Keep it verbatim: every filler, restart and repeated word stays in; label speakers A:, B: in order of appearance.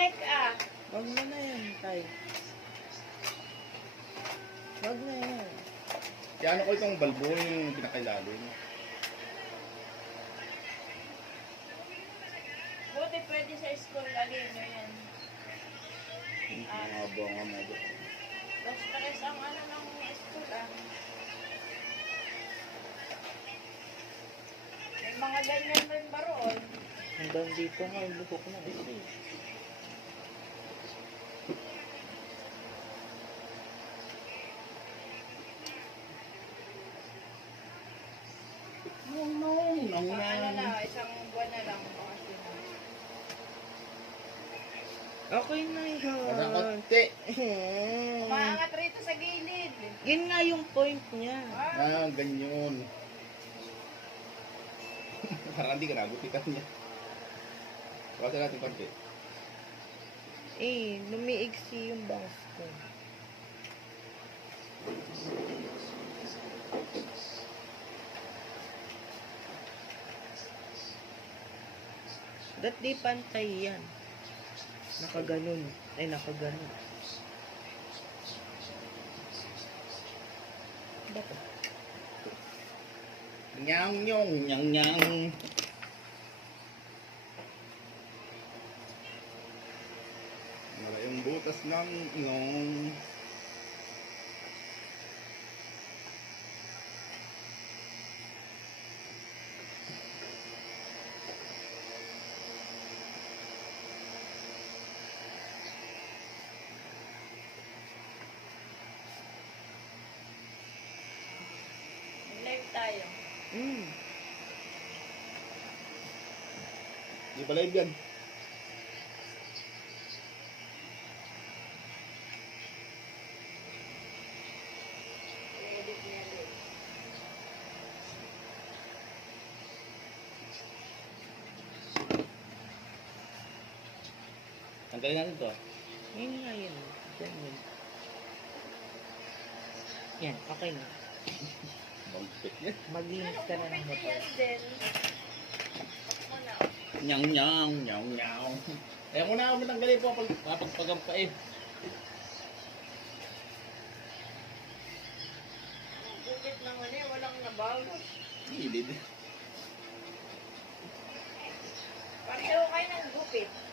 A: Nek ah.
B: Wag mo na yan, tay. Wag na yan.
C: Kaya ano ko itong balbo yung pinakailalim.
A: Buti pwede sa school alin nyo yan.
C: Ang haba nga mo.
A: Mas stress ang ano ng school ah. May mga ganyan rin ba roon?
B: Hanggang dito nga, yung buhok na ito eh.
C: No, no, no,
A: Pang ano
C: no.
A: na, isang buwan na lang. Kasi na.
B: Okay na
C: Para
B: yun.
C: konti.
A: Umaangat rito sa gilid.
B: Yun nga yung point niya.
A: Ah,
C: Ah, ganyan. Parang hindi ka nagutitan niya. Bawasan natin konti.
B: Eh, lumiigsi yung bangs ko. Dat di pantay yan. Nakaganon. Ay, nakaganon. Bakit?
C: Nyang nyong, nyang nyang. Wala yung butas ng iyong.
A: live tayo.
B: Hmm.
C: Di ba live yan?
A: I-edit niya din.
C: Tanggalin natin to.
B: Yun nga yun. Ganyan. Yan, okay na.
C: Bangkit yan.
B: Maglinis ka na ng
A: Pwede
B: motor.
A: yan din. Ako na.
C: Nyang nyang, nyang nyang. Eh, ako na ako matanggalin po pag kapagpagam pa eh.
A: Gupit naman eh, walang nabago.
C: Gilid.
A: Pareho kayo ng gupit.